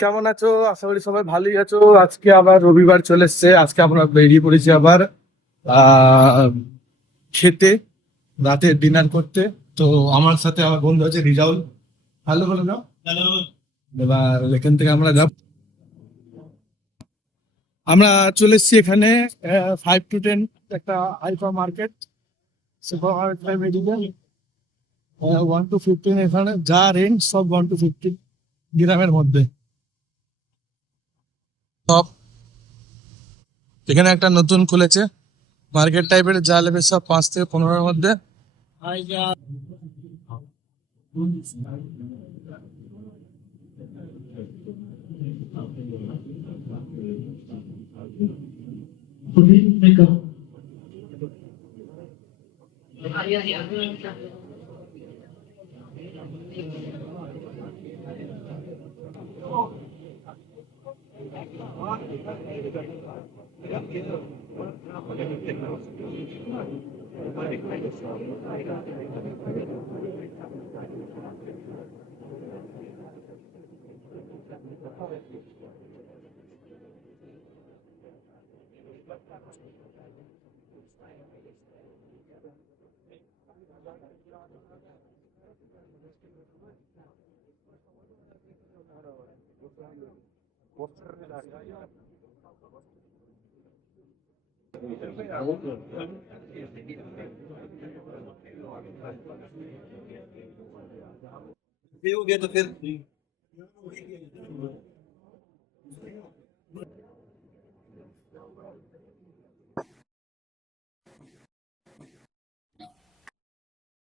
কেমন আছো? আশা করি সবাই ভালোই আছো। আজকে আবার রবিবার চলে এসছে, আজকে আমরা বেরিয়ে পড়েছি আবার আহ খেতে, রাতের ডিনার করতে। তো আমার সাথে আমার বন্ধু আছে রিজাউল। ভালো বলে নাও। হ্যালো। এবার এখান থেকে আমরা চলে এসেছি এখানে 5 to 10 একটা hyper market, super market medical. 1 to 15 এখানে যা রেঞ্জ সব 1 to 15 গ্রামের মধ্যে। সব এখানে একটা নতুন খুলেছে মার্কেট টাইপের, যা নেবে সব 5 থেকে 15-এর মধ্যে। भी हो गया तो फिर